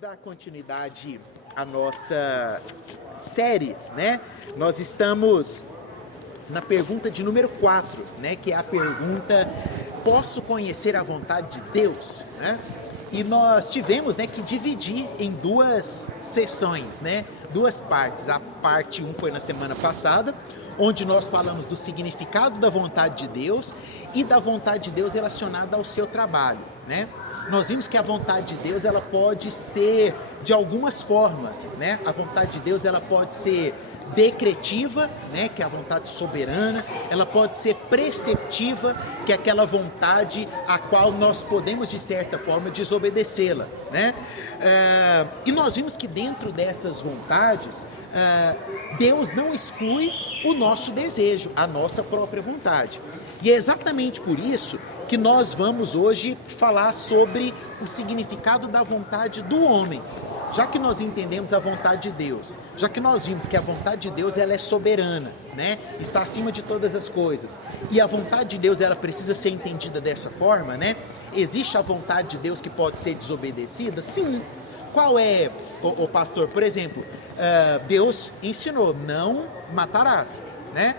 Vamos dar continuidade à nossa série, né? Nós estamos na pergunta de número 4, né? Que é a pergunta: posso conhecer a vontade de Deus? Né? E nós tivemos, né, que dividir em duas sessões, né? Duas partes. A parte 1 foi na semana passada, onde nós falamos do significado da vontade de Deus e da vontade de Deus relacionada ao seu trabalho, né? Nós vimos que a vontade de Deus, ela pode ser de algumas formas, né? A vontade de Deus, ela pode ser decretiva, né, que é a vontade soberana, ela pode ser preceptiva, que é aquela vontade a qual nós podemos, de certa forma, desobedecê-la, né? E nós vimos que dentro dessas vontades, Deus não exclui o nosso desejo, a nossa própria vontade. E é exatamente por isso que nós vamos hoje falar sobre o significado da vontade do homem. Já que nós entendemos a vontade de Deus, já que nós vimos que a vontade de Deus, ela é soberana, né? Está acima de todas as coisas. E a vontade de Deus, ela precisa ser entendida dessa forma, né? Existe a vontade de Deus que pode ser desobedecida? Sim. Qual é, o pastor? Por exemplo, Deus ensinou: não matarás, né?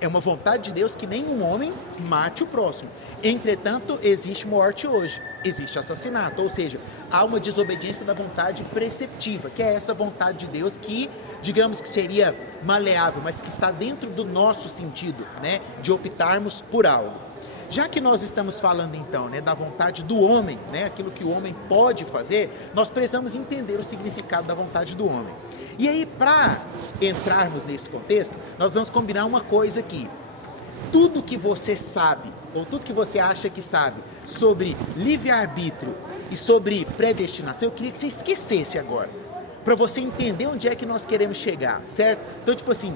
É uma vontade de Deus que nenhum homem mate o próximo. Entretanto, existe morte hoje, existe assassinato, ou seja, há uma desobediência da vontade preceptiva, que é essa vontade de Deus que, digamos que seria maleável, mas que está dentro do nosso sentido, né, de optarmos por algo. Já que nós estamos falando então, né, da vontade do homem, né, aquilo que o homem pode fazer, nós precisamos entender o significado da vontade do homem. E aí, para entrarmos nesse contexto, nós vamos combinar uma coisa aqui. Tudo que você sabe, ou tudo que você acha que sabe sobre livre-arbítrio e sobre predestinação, eu queria que você esquecesse agora, para você entender onde é que nós queremos chegar, certo? Então, tipo assim,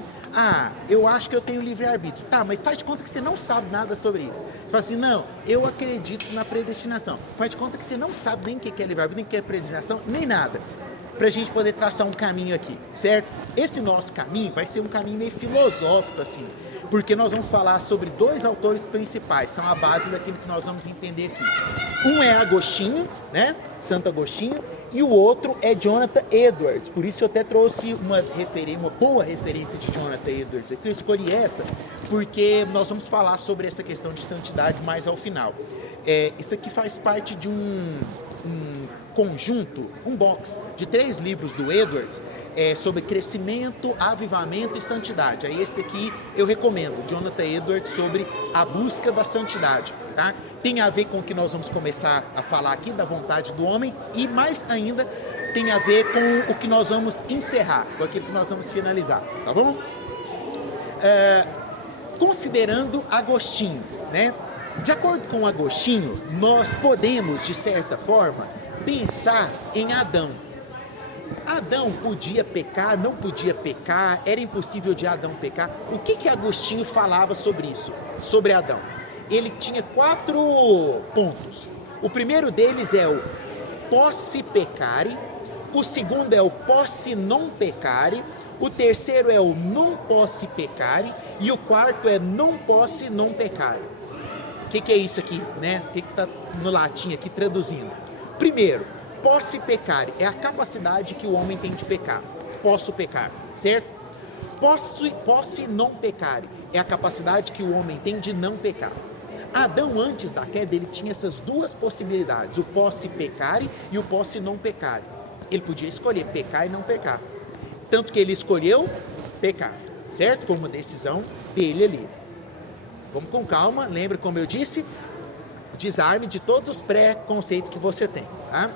eu acho que eu tenho livre-arbítrio. Tá, mas faz de conta que você não sabe nada sobre isso. Você fala assim: não, eu acredito na predestinação. Faz de conta que você não sabe nem o que é livre-arbítrio, nem o que é predestinação, nem nada, para a gente poder traçar um caminho aqui, certo? Esse nosso caminho vai ser um caminho meio filosófico, assim, porque nós vamos falar sobre dois autores principais, são a base daquilo que nós vamos entender aqui. Um é Agostinho, né? Santo Agostinho, e o outro é Jonathan Edwards. Por isso eu até trouxe uma boa referência de Jonathan Edwards aqui. Eu escolhi essa porque nós vamos falar sobre essa questão de santidade mais ao final. Isso aqui faz parte de um conjunto, um box de 3 livros do Edwards, sobre crescimento, avivamento e santidade. Aí esse daqui eu recomendo, Jonathan Edwards, sobre a busca da santidade, tá? Tem a ver com o que nós vamos começar a falar aqui, da vontade do homem, e mais ainda tem a ver com o que nós vamos encerrar, com aquilo que nós vamos finalizar, tá bom? Considerando Agostinho, né? De acordo com Agostinho, nós podemos, de certa forma, pensar em Adão. Adão podia pecar, não podia pecar, era impossível de Adão pecar. O que Agostinho falava sobre isso, sobre Adão? Ele tinha 4 pontos. O primeiro deles é o possi peccare, o segundo é o possi non peccare, o terceiro é o non possi peccare e o quarto é non possi non peccare. O que é isso aqui, né? O que está no latim aqui traduzindo? Primeiro, possi peccare é a capacidade que o homem tem de pecar. Posso pecar, certo? Possi non peccare é a capacidade que o homem tem de não pecar. Adão, antes da queda, ele tinha essas duas possibilidades, o possi peccare e o possi non peccare. Ele podia escolher pecar e não pecar. Tanto que ele escolheu pecar, certo? Foi uma decisão dele ali. Vamos com calma, lembra como eu disse? Desarme de todos os pré-conceitos que você tem, tá?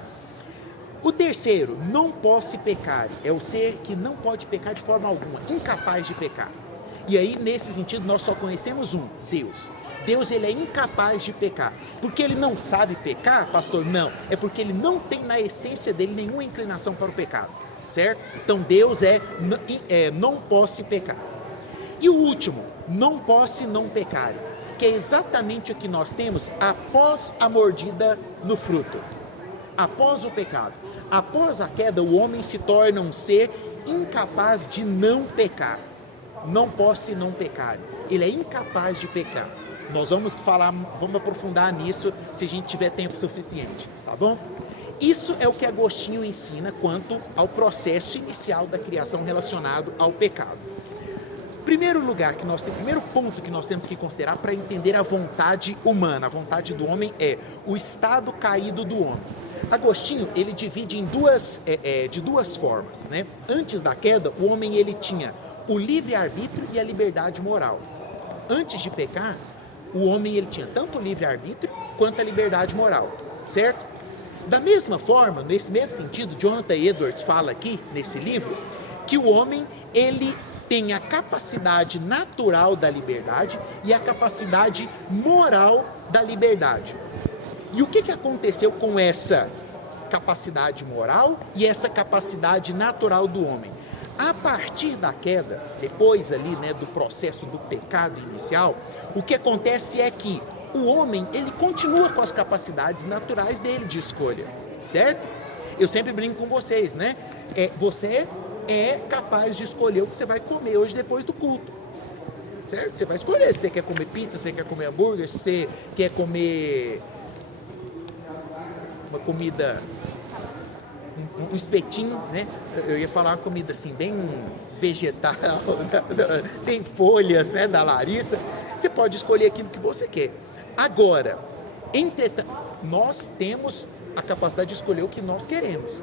O terceiro, não posse pecar, é o ser que não pode pecar de forma alguma, incapaz de pecar. E aí, nesse sentido, nós só conhecemos um, Deus. Deus, ele é incapaz de pecar. Porque ele não sabe pecar, pastor? Não. É porque ele não tem na essência dele nenhuma inclinação para o pecado, certo? Então, Deus não posse pecar. E o último, não posse não pecar, que é exatamente o que nós temos após a mordida no fruto, após o pecado. Após a queda, o homem se torna um ser incapaz de não pecar. Não posse não pecar. Ele é incapaz de pecar. Nós vamos aprofundar nisso se a gente tiver tempo suficiente, tá bom? Isso é o que Agostinho ensina quanto ao processo inicial da criação relacionado ao pecado. Primeiro ponto que nós temos que considerar para entender a vontade humana, a vontade do homem é o estado caído do homem. Agostinho, ele divide de duas formas, né? Antes da queda, o homem ele tinha o livre-arbítrio e a liberdade moral. Antes de pecar, o homem ele tinha tanto o livre-arbítrio quanto a liberdade moral, certo? Da mesma forma, nesse mesmo sentido, Jonathan Edwards fala aqui, nesse livro, que o homem ele tem a capacidade natural da liberdade e a capacidade moral da liberdade. E o que aconteceu com essa capacidade moral e essa capacidade natural do homem? A partir da queda, depois ali, né, do processo do pecado inicial, o que acontece é que o homem, ele continua com as capacidades naturais dele de escolha, certo? Eu sempre brinco com vocês, né? Você é capaz de escolher o que você vai comer hoje depois do culto, certo? Você vai escolher se você quer comer pizza, se você quer comer hambúrguer, se você quer comer uma comida, um espetinho, né? Eu ia falar uma comida assim, bem vegetal, tem folhas, né, da Larissa. Você pode escolher aquilo que você quer. Agora, entretanto, nós temos a capacidade de escolher o que nós queremos.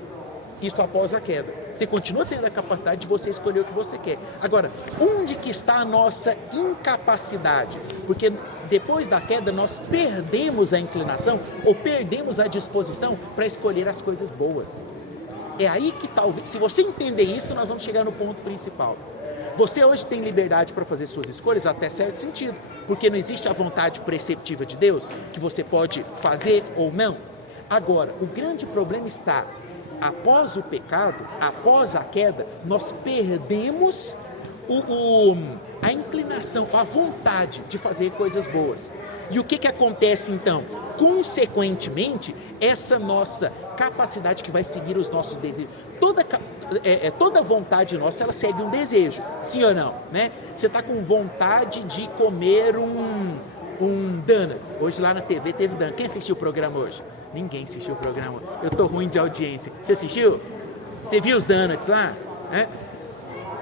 Isso após a queda. Você continua tendo a capacidade de você escolher o que você quer. Agora, onde que está a nossa incapacidade? Porque depois da queda nós perdemos a inclinação ou perdemos a disposição para escolher as coisas boas. É aí que talvez, se você entender isso, nós vamos chegar no ponto principal. Você hoje tem liberdade para fazer suas escolhas até certo sentido, porque não existe a vontade preceptiva de Deus, que você pode fazer ou não. Agora, o grande problema está, após o pecado, após a queda, nós perdemos a inclinação, a vontade de fazer coisas boas. E o que acontece então? Consequentemente, essa nossa capacidade que vai seguir os nossos desejos, toda vontade nossa, ela segue um desejo, sim ou não, né? Você está com vontade de comer um donuts. Hoje lá na TV teve donuts. Quem assistiu o programa hoje? Ninguém assistiu o programa. Eu tô ruim de audiência. Você assistiu? Você viu os donuts lá?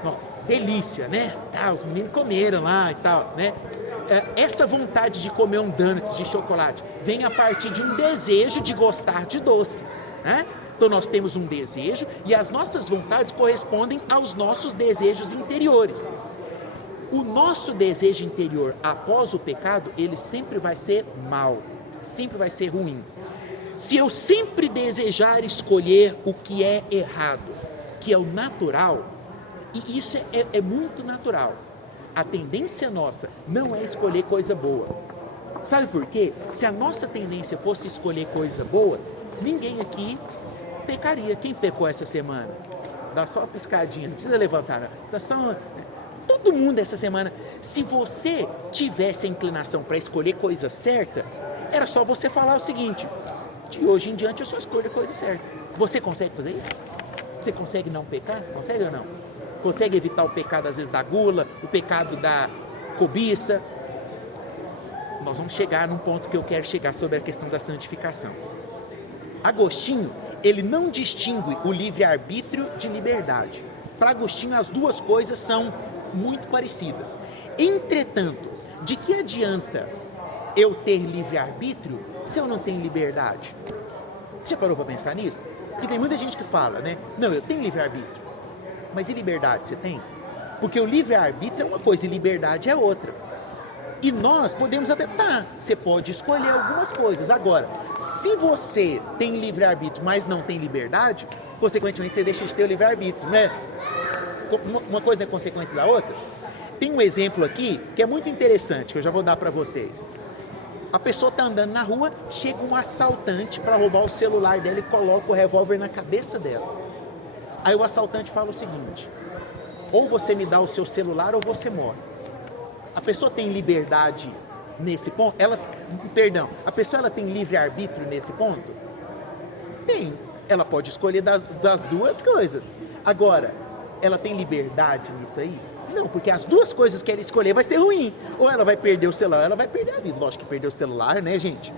Nossa, delícia, né? Os meninos comeram lá e tal, né? Essa vontade de comer um donuts de chocolate vem a partir de um desejo de gostar de doce, né? Então nós temos um desejo e as nossas vontades correspondem aos nossos desejos interiores. O nosso desejo interior após o pecado, ele sempre vai ser mau, sempre vai ser ruim. Se eu sempre desejar escolher o que é errado, que é o natural, e isso é muito natural, a tendência nossa não é escolher coisa boa. Sabe por quê? Se a nossa tendência fosse escolher coisa boa, ninguém aqui pecaria. Quem pecou essa semana? Dá só uma piscadinha, não precisa levantar. Dá só todo mundo essa semana. Se você tivesse a inclinação para escolher coisa certa, era só você falar o seguinte: de hoje em diante eu só escolho a coisa certa. Você consegue fazer isso? Você consegue não pecar? Consegue ou não? Consegue evitar o pecado às vezes da gula, o pecado da cobiça? Nós vamos chegar num ponto que eu quero chegar sobre a questão da santificação. Agostinho, ele não distingue o livre-arbítrio de liberdade. Para Agostinho, as duas coisas são muito parecidas. Entretanto, de que adianta eu ter livre-arbítrio se eu não tenho liberdade? Você já parou para pensar nisso? Porque tem muita gente que fala, né? Não, eu tenho livre-arbítrio. Mas e liberdade você tem? Porque o livre-arbítrio é uma coisa e liberdade é outra. E nós podemos até, você pode escolher algumas coisas. Agora, se você tem livre-arbítrio, mas não tem liberdade, consequentemente você deixa de ter o livre-arbítrio, né? Uma coisa é consequência da outra. Tem um exemplo aqui que é muito interessante, que eu já vou dar para vocês. A pessoa está andando na rua, chega um assaltante para roubar o celular dela e coloca o revólver na cabeça dela. Aí o assaltante fala o seguinte: ou você me dá o seu celular ou você morre. A pessoa tem liberdade nesse ponto? A pessoa ela tem livre-arbítrio nesse ponto? Tem. Ela pode escolher das duas coisas. Agora, ela tem liberdade nisso aí? Não, porque as duas coisas que ela escolher vai ser ruim. Ou ela vai perder o celular, ou ela vai perder a vida. Lógico que perder o celular, né, gente?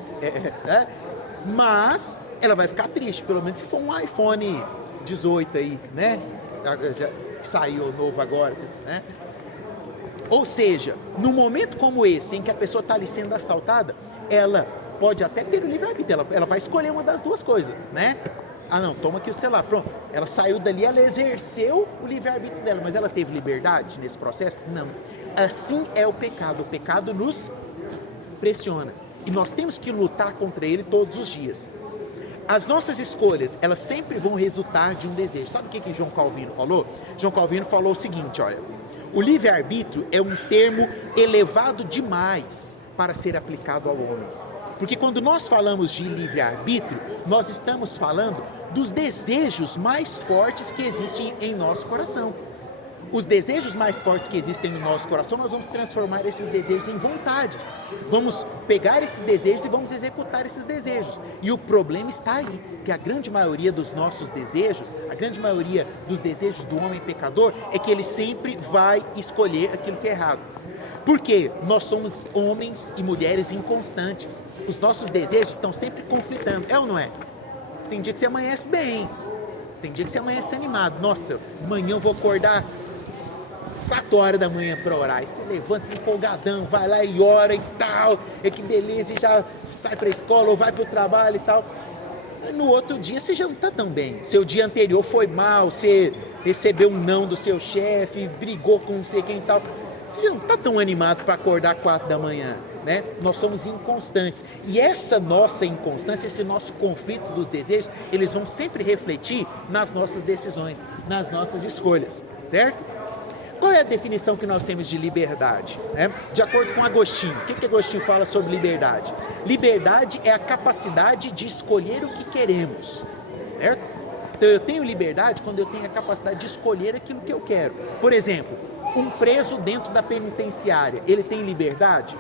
Mas ela vai ficar triste, pelo menos se for um iPhone 18 aí, né? Já saiu novo agora, né? Ou seja, num momento como esse, em que a pessoa está ali sendo assaltada, ela pode até ter o livre-arbítrio, ela vai escolher uma das duas coisas, né? Ah não, toma aqui o celular, pronto. Ela saiu dali, ela exerceu o livre-arbítrio dela, mas ela teve liberdade nesse processo? Não. Assim é o pecado nos pressiona. E nós temos que lutar contra ele todos os dias. As nossas escolhas, elas sempre vão resultar de um desejo. Sabe o que João Calvino falou? João Calvino falou o seguinte, olha, o livre-arbítrio é um termo elevado demais para ser aplicado ao homem. Porque quando nós falamos de livre-arbítrio, nós estamos falando dos desejos mais fortes que existem em nosso coração. Os desejos mais fortes que existem no nosso coração, nós vamos transformar esses desejos em vontades. Vamos pegar esses desejos e vamos executar esses desejos. E o problema está aí, que a grande maioria dos nossos desejos, a grande maioria dos desejos do homem pecador, é que ele sempre vai escolher aquilo que é errado. Porque nós somos homens e mulheres inconstantes. Os nossos desejos estão sempre conflitando, é ou não é? Tem dia que você amanhece bem, tem dia que você amanhece animado. Nossa, amanhã eu vou acordar 4 horas da manhã para orar. Aí você levanta empolgadão, vai lá e ora e tal. É que beleza, e já sai para a escola ou vai para o trabalho e tal. Aí no outro dia você já não está tão bem. Seu dia anterior foi mal, você recebeu um não do seu chefe, brigou com não sei quem e tal. Você já não está tão animado para acordar 4 da manhã, né? Nós somos inconstantes. E essa nossa inconstância, esse nosso conflito dos desejos, eles vão sempre refletir nas nossas decisões, nas nossas escolhas, certo? Qual é a definição que nós temos de liberdade? De acordo com Agostinho, o que Agostinho fala sobre liberdade? Liberdade é a capacidade de escolher o que queremos, certo? Então eu tenho liberdade quando eu tenho a capacidade de escolher aquilo que eu quero. Por exemplo, um preso dentro da penitenciária, ele tem liberdade?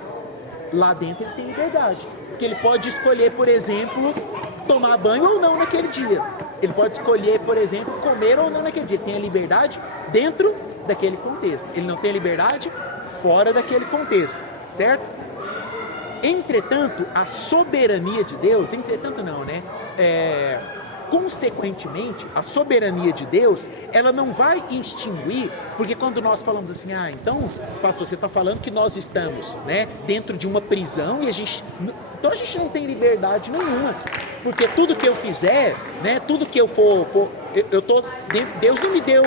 Lá dentro ele tem liberdade, porque ele pode escolher, por exemplo, tomar banho ou não naquele dia. Ele pode escolher, por exemplo, comer ou não naquele dia. Ele tem a liberdade dentro daquele contexto. Ele não tem liberdade fora daquele contexto, certo? Entretanto, a soberania de Deus, consequentemente, a soberania de Deus, ela não vai extinguir, porque quando nós falamos assim, então, pastor, você está falando que nós estamos, dentro de uma prisão e então a gente não tem liberdade nenhuma, porque tudo que eu fizer, tudo que eu for Deus não me deu,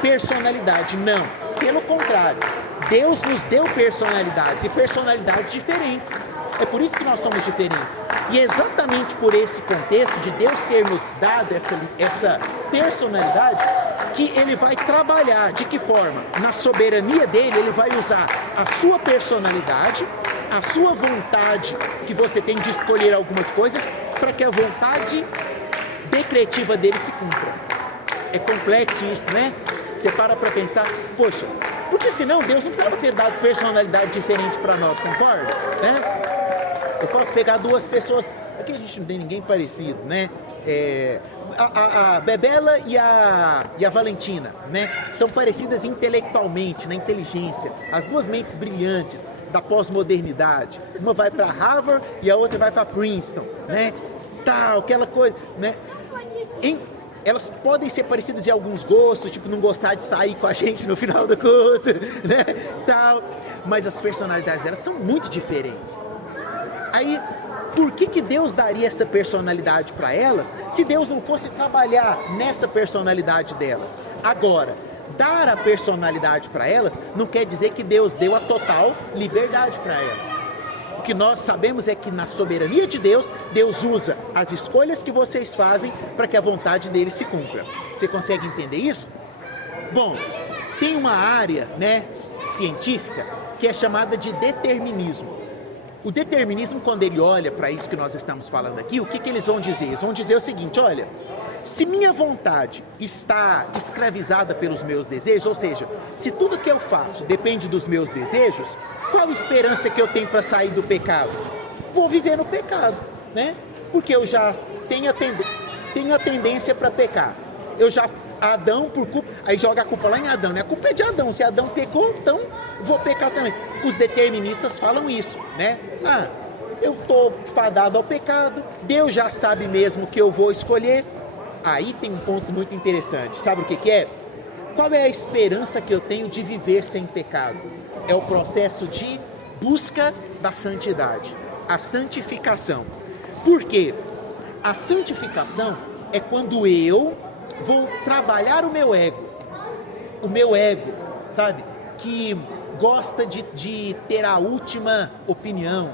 personalidade, não, pelo contrário, Deus nos deu personalidades e personalidades diferentes. É por isso que nós somos diferentes. E é exatamente por esse contexto de Deus ter nos dado essa personalidade que Ele vai trabalhar. De que forma? Na soberania dEle, Ele vai usar a sua personalidade, a sua vontade que você tem de escolher algumas coisas, para que a vontade decretiva dEle se cumpra. É complexo isso, né? Você para pensar, poxa, porque senão Deus não precisava ter dado personalidade diferente para nós, concorda? Eu posso pegar 2 pessoas, aqui a gente não tem ninguém parecido, a Bebela e a Valentina, são parecidas intelectualmente, na inteligência, as 2 mentes brilhantes da pós-modernidade, uma vai para Harvard e a outra vai para Princeton, tal, aquela coisa, elas podem ser parecidas em alguns gostos, tipo não gostar de sair com a gente no final do culto, tal, mas as personalidades delas são muito diferentes. Aí, por que Deus daria essa personalidade para elas, se Deus não fosse trabalhar nessa personalidade delas? Agora, dar a personalidade para elas não quer dizer que Deus deu a total liberdade para elas. O que nós sabemos é que na soberania de Deus, Deus usa as escolhas que vocês fazem para que a vontade dele se cumpra. Você consegue entender isso? Bom, tem uma área, científica que é chamada de determinismo. O determinismo, quando ele olha para isso que nós estamos falando aqui, o que eles vão dizer? Eles vão dizer o seguinte, olha, se minha vontade está escravizada pelos meus desejos, ou seja, se tudo que eu faço depende dos meus desejos, qual a esperança que eu tenho para sair do pecado? Vou viver no pecado, Porque eu já tenho a tendência para pecar. Adão, por culpa, aí joga a culpa lá em Adão, A culpa é de Adão, se Adão pecou, então vou pecar também. Os deterministas falam isso, eu estou fadado ao pecado, Deus já sabe mesmo que eu vou escolher. Aí tem um ponto muito interessante, sabe o que é? Qual é a esperança que eu tenho de viver sem pecado? É o processo de busca da santidade, a santificação. Por quê? A santificação é quando eu vou trabalhar o meu ego, sabe? Que gosta de ter a última opinião,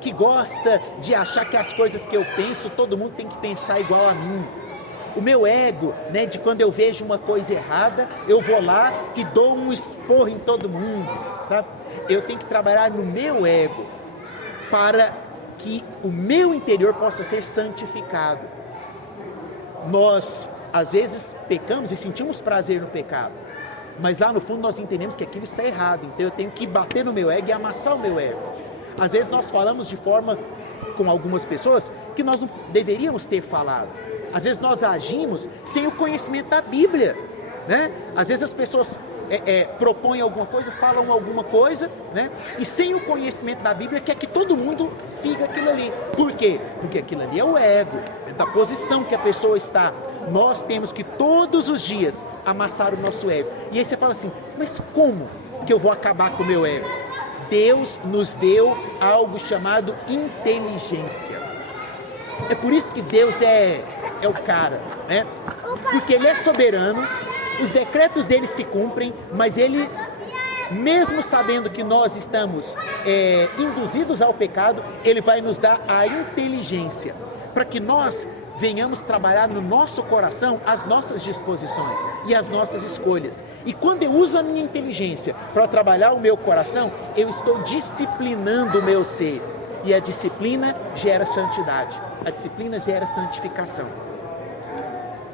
que gosta de achar que as coisas que eu penso, todo mundo tem que pensar igual a mim. O meu ego, né, de quando eu vejo uma coisa errada, eu vou lá e dou um esporro em todo mundo, sabe? Eu tenho que trabalhar no meu ego para que o meu interior possa ser santificado. Nós, às vezes, pecamos e sentimos prazer no pecado, mas lá no fundo nós entendemos que aquilo está errado, então eu tenho que bater no meu ego e amassar o meu ego. Às vezes nós falamos de forma, com algumas pessoas, que nós não deveríamos ter falado. Às vezes nós agimos sem o conhecimento da Bíblia, né? Às vezes as pessoas propõem alguma coisa, falam alguma coisa, né? E sem o conhecimento da Bíblia quer que todo mundo siga aquilo ali. Por quê? Porque aquilo ali é o ego, é da posição que a pessoa está. Nós temos que todos os dias amassar o nosso ego. E aí você fala assim, mas como que eu vou acabar com o meu ego? Deus nos deu algo chamado inteligência. É por isso que Deus é o cara, né? Porque Ele é soberano, os decretos dele se cumprem, mas Ele, mesmo sabendo que nós estamos induzidos ao pecado, Ele vai nos dar a inteligência, para que nós venhamos trabalhar no nosso coração as nossas disposições e as nossas escolhas. E quando eu uso a minha inteligência para trabalhar o meu coração, eu estou disciplinando o meu ser. E a disciplina gera santidade. A disciplina gera santificação.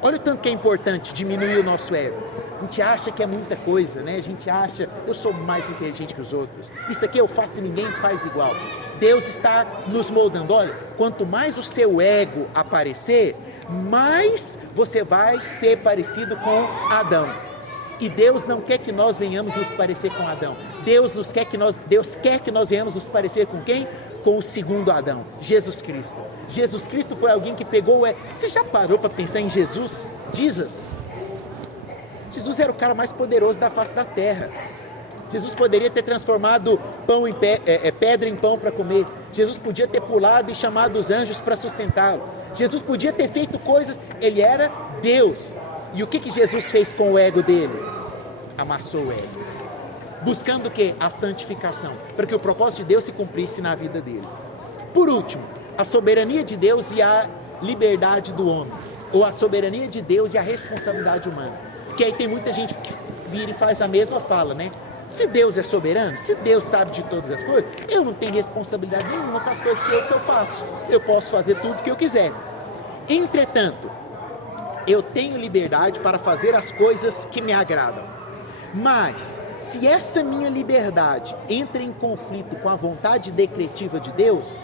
Olha o tanto que é importante diminuir o nosso ego. A gente acha que é muita coisa, né? A gente acha, eu sou mais inteligente que os outros. Isso aqui eu faço e ninguém faz igual. Deus está nos moldando. Olha, quanto mais o seu ego aparecer, mais você vai ser parecido com Adão. E Deus não quer que nós venhamos nos parecer com Adão. Deus quer que nós venhamos nos parecer com quem? Com o segundo Adão, Jesus Cristo. Jesus Cristo foi alguém que pegou o ego. Você já parou para pensar em Jesus? Jesus era o cara mais poderoso da face da terra. Jesus poderia ter transformado pedra em pão para comer. Jesus podia ter pulado e chamado os anjos para sustentá-lo. Jesus podia ter feito coisas. Ele era Deus. E o que Jesus fez com o ego dele? Amassou o ego. Buscando o quê? A santificação. Para que o propósito de Deus se cumprisse na vida dele. Por último, a soberania de Deus e a liberdade do homem. Ou a soberania de Deus e a responsabilidade humana. Porque aí tem muita gente que vira e faz a mesma fala, né? Se Deus é soberano, se Deus sabe de todas as coisas, eu não tenho responsabilidade nenhuma com as coisas que eu faço. Eu posso fazer tudo o que eu quiser. Entretanto, eu tenho liberdade para fazer as coisas que me agradam. Mas, se essa minha liberdade entra em conflito com a vontade decretiva de Deus,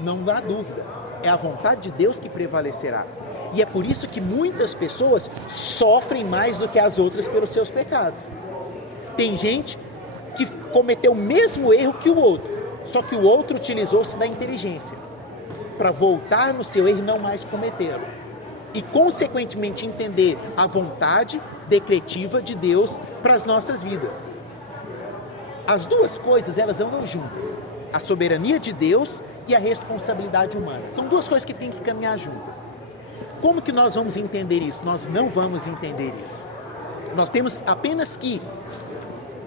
não há dúvida, é a vontade de Deus que prevalecerá. E é por isso que muitas pessoas sofrem mais do que as outras pelos seus pecados. Tem gente que cometeu o mesmo erro que o outro, só que o outro utilizou-se da inteligência para voltar no seu erro e não mais cometê-lo. E, consequentemente, entender a vontade decretiva de Deus para as nossas vidas. As duas coisas, elas andam juntas. A soberania de Deus e a responsabilidade humana. São duas coisas que têm que caminhar juntas. Como que nós vamos entender isso? Nós não vamos entender isso. Nós temos apenas que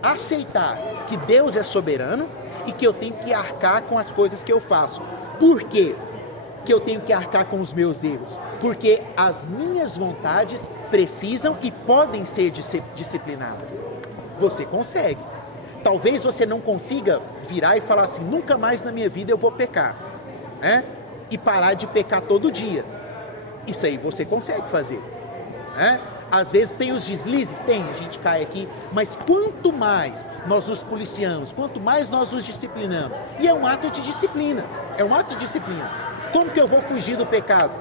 aceitar que Deus é soberano e que eu tenho que arcar com as coisas que eu faço. Por quê que eu tenho que arcar com os meus erros? Porque as minhas vontades precisam e podem ser disciplinadas. Você consegue. Talvez você não consiga virar e falar assim, nunca mais na minha vida eu vou pecar, né? E parar de pecar todo dia. Isso aí você consegue fazer, né? Às vezes tem os deslizes, a gente cai aqui, mas quanto mais nós nos policiamos, quanto mais nós nos disciplinamos, e é um ato de disciplina, Como que eu vou fugir do pecado?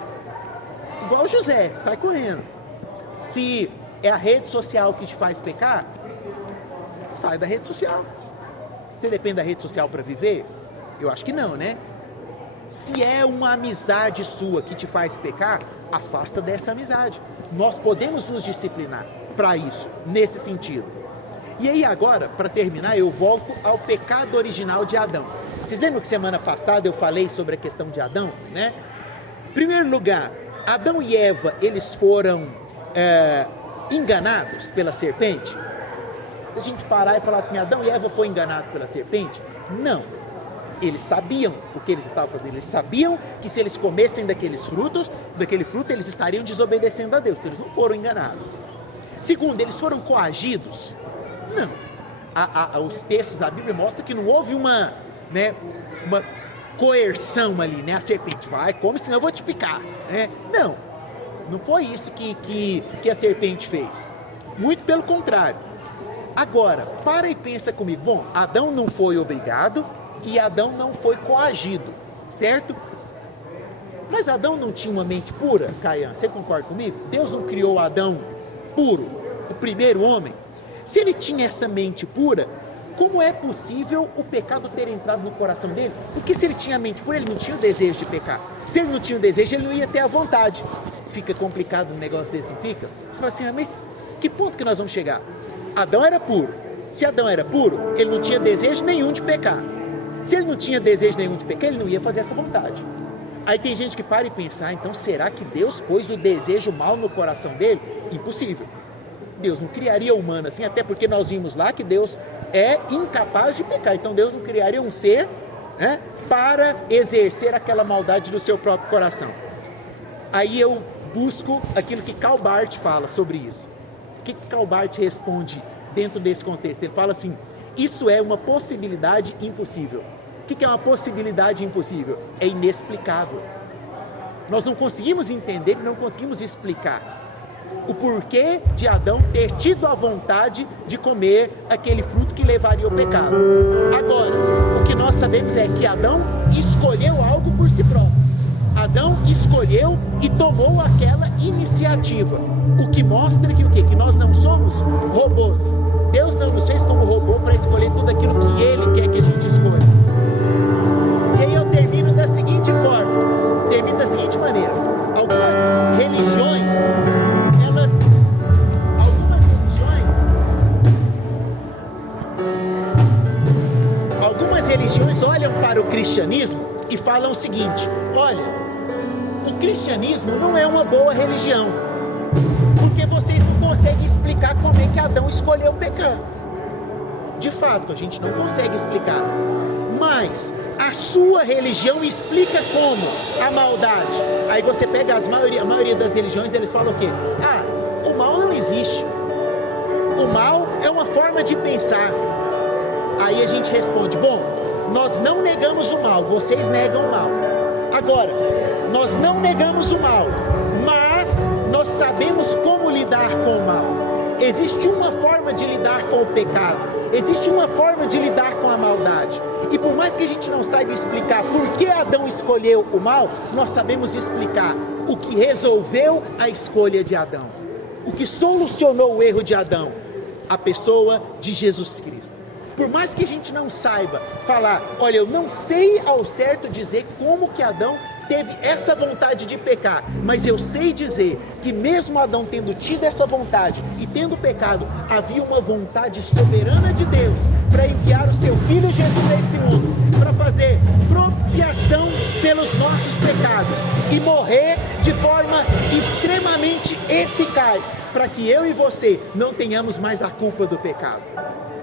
Igual José, sai correndo. Se é a rede social que te faz pecar, sai da rede social. Você depende da rede social para viver? Eu acho que não, né? Se é uma amizade sua que te faz pecar, afasta dessa amizade. Nós podemos nos disciplinar para isso, nesse sentido. E aí agora, para terminar, eu volto ao pecado original de Adão. Vocês lembram que semana passada eu falei sobre a questão de Adão, né? Em primeiro lugar, Adão e Eva, eles foram enganados pela serpente? Se a gente parar e falar assim, Adão e Eva foram enganados pela serpente? Não. Eles sabiam o que eles estavam fazendo. Eles sabiam que se eles comessem daquele fruto, eles estariam desobedecendo a Deus. Então eles não foram enganados. Segundo, eles foram coagidos? Não. Os textos da Bíblia mostram que não houve uma coerção ali, né? A serpente vai, come, senão eu vou te picar, né? Não foi isso que a serpente fez. Muito pelo contrário. Agora, para e pensa comigo. Bom, Adão não foi obrigado e Adão não foi coagido, certo? Mas Adão não tinha uma mente pura, Caian? Você concorda comigo? Deus não criou Adão puro, o primeiro homem? Se ele tinha essa mente pura, como é possível o pecado ter entrado no coração dele? Porque se ele tinha a mente pura, ele não tinha o desejo de pecar. Se ele não tinha o desejo, ele não ia ter a vontade. Fica complicado um negócio desse, não fica? Você fala assim, mas que ponto que nós vamos chegar? Adão era puro. Se Adão era puro, ele não tinha desejo nenhum de pecar. Se ele não tinha desejo nenhum de pecar, ele não ia fazer essa vontade. Aí tem gente que para e pensa, então será que Deus pôs o desejo mal no coração dele? Impossível. Deus não criaria o humano assim, até porque nós vimos lá que Deus é incapaz de pecar. Então Deus não criaria um ser, né, para exercer aquela maldade do seu próprio coração. Aí eu busco aquilo que Karl Barth fala sobre isso. O que Karl Barth responde dentro desse contexto? Ele fala assim, isso é uma possibilidade impossível. O que é uma possibilidade impossível? É inexplicável. Nós não conseguimos entender, não conseguimos explicar o porquê de Adão ter tido a vontade de comer aquele fruto que levaria ao pecado. Agora, o que nós sabemos é que Adão escolheu algo por si próprio. Adão escolheu e tomou aquela iniciativa. O que mostra que o quê? Que nós não somos robôs. Deus não nos fez como robô para escolher tudo aquilo que Ele quer que a gente escolha. E aí eu termino da seguinte forma, termino da seguinte maneira. Algumas religiões olham para o cristianismo e falam o seguinte, olha, o cristianismo não é uma boa religião, porque vocês não conseguem explicar como é que Adão escolheu pecar. De fato, a gente não consegue explicar, mas a sua religião explica como a maldade. Aí você pega a maioria das religiões, eles falam o quê? O mal não existe, o mal é uma forma de pensar. Aí a gente responde, bom, nós não negamos o mal, vocês negam o mal. Agora, nós não negamos o mal, mas nós sabemos como lidar com o mal. Existe uma forma de lidar com o pecado, existe uma forma de lidar com a maldade. E por mais que a gente não saiba explicar por que Adão escolheu o mal, nós sabemos explicar o que resolveu a escolha de Adão, o que solucionou o erro de Adão, a pessoa de Jesus Cristo. Por mais que a gente não saiba falar, olha, eu não sei ao certo dizer como que Adão teve essa vontade de pecar, mas eu sei dizer que mesmo Adão tendo tido essa vontade e tendo pecado, havia uma vontade soberana de Deus para enviar o seu Filho Jesus a este mundo, para fazer propiciação pelos nossos pecados e morrer de forma extremamente eficaz, para que eu e você não tenhamos mais a culpa do pecado.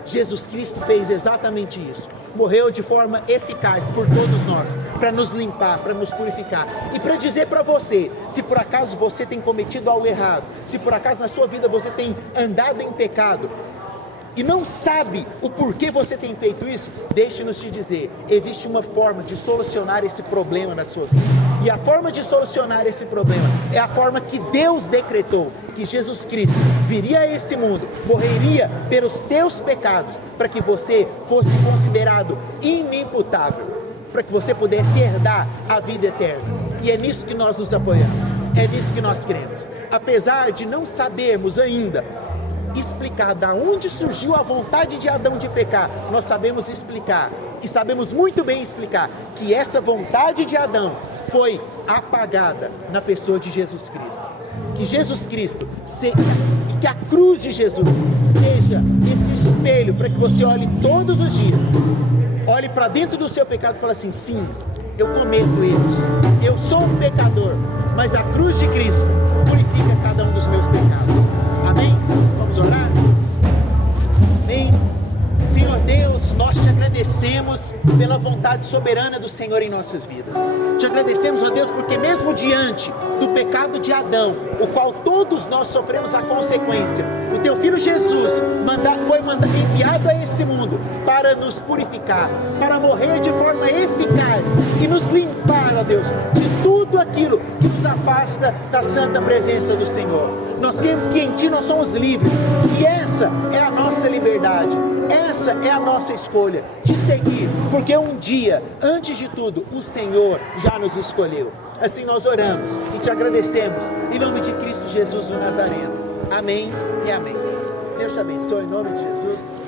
Jesus Cristo fez exatamente isso, morreu de forma eficaz por todos nós, para nos limpar, para nos purificar e para dizer para você, se por acaso você tem cometido algo errado, se por acaso na sua vida você tem andado em pecado e não sabe o porquê você tem feito isso, deixe-nos te dizer, existe uma forma de solucionar esse problema na sua vida, e a forma de solucionar esse problema é a forma que Deus decretou, que Jesus Cristo viria a esse mundo, morreria pelos teus pecados, para que você fosse considerado inimputável, para que você pudesse herdar a vida eterna. E é nisso que nós nos apoiamos, é nisso que nós cremos. Apesar de não sabermos ainda explicar da onde surgiu a vontade de Adão de pecar, nós sabemos explicar, e sabemos muito bem explicar, que essa vontade de Adão foi apagada na pessoa de Jesus Cristo. Que Jesus Cristo, que a cruz de Jesus seja esse espelho para que você olhe todos os dias, olhe para dentro do seu pecado e fale assim: sim, eu cometo erros, eu sou um pecador, mas a cruz de Cristo purifica cada um dos meus pecados. Amém? Vamos orar? Amém? Senhor Deus, nós te agradecemos pela vontade soberana do Senhor em nossas vidas. Te agradecemos, ó Deus, porque mesmo diante do pecado de Adão, o qual todos nós sofremos a consequência, o teu Filho Jesus foi enviado a esse mundo para nos purificar, para morrer de forma eficaz e nos limpar, ó Deus, de tudo aquilo que nos afasta da santa presença do Senhor. Nós queremos que em Ti nós somos livres, e essa é a nossa liberdade, essa é a nossa escolha, te seguir, porque um dia, antes de tudo, o Senhor já nos escolheu. Assim nós oramos e te agradecemos, em nome de Cristo Jesus o Nazareno. Amém e amém. Deus te abençoe, em nome de Jesus.